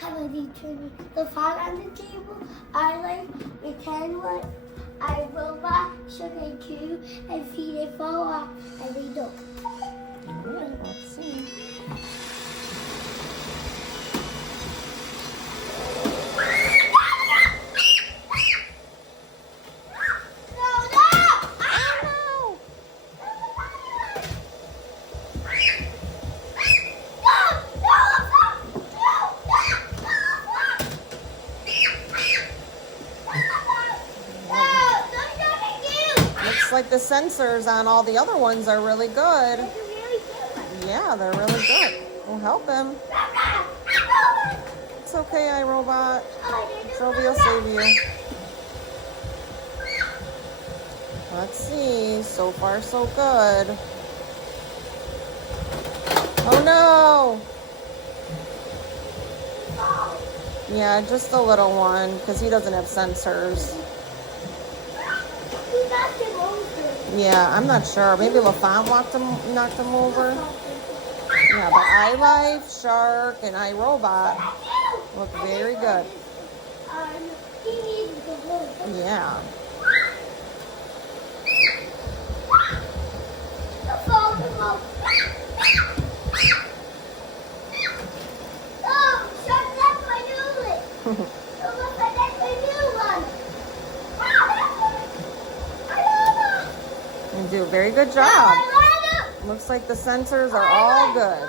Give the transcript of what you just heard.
How about you turn the phone on the table? iLiFE, pretend one, iRobot, sugar cube, and feed it for a while, and they don't. Alright, let's see. Looks like the sensors on all the other ones are really good. Yeah, they're really good. We'll help him. It's okay, iRobot. Jovi will save you. Let's see. So far, so good. Oh no! Yeah, just a little one, because he doesn't have sensors. Yeah, I'm not sure. Maybe Lefant knocked him over. Yeah, but iLiFE, Shark, and iRobot look very good. Yeah. You do a very good job. Looks like the sensors are all good.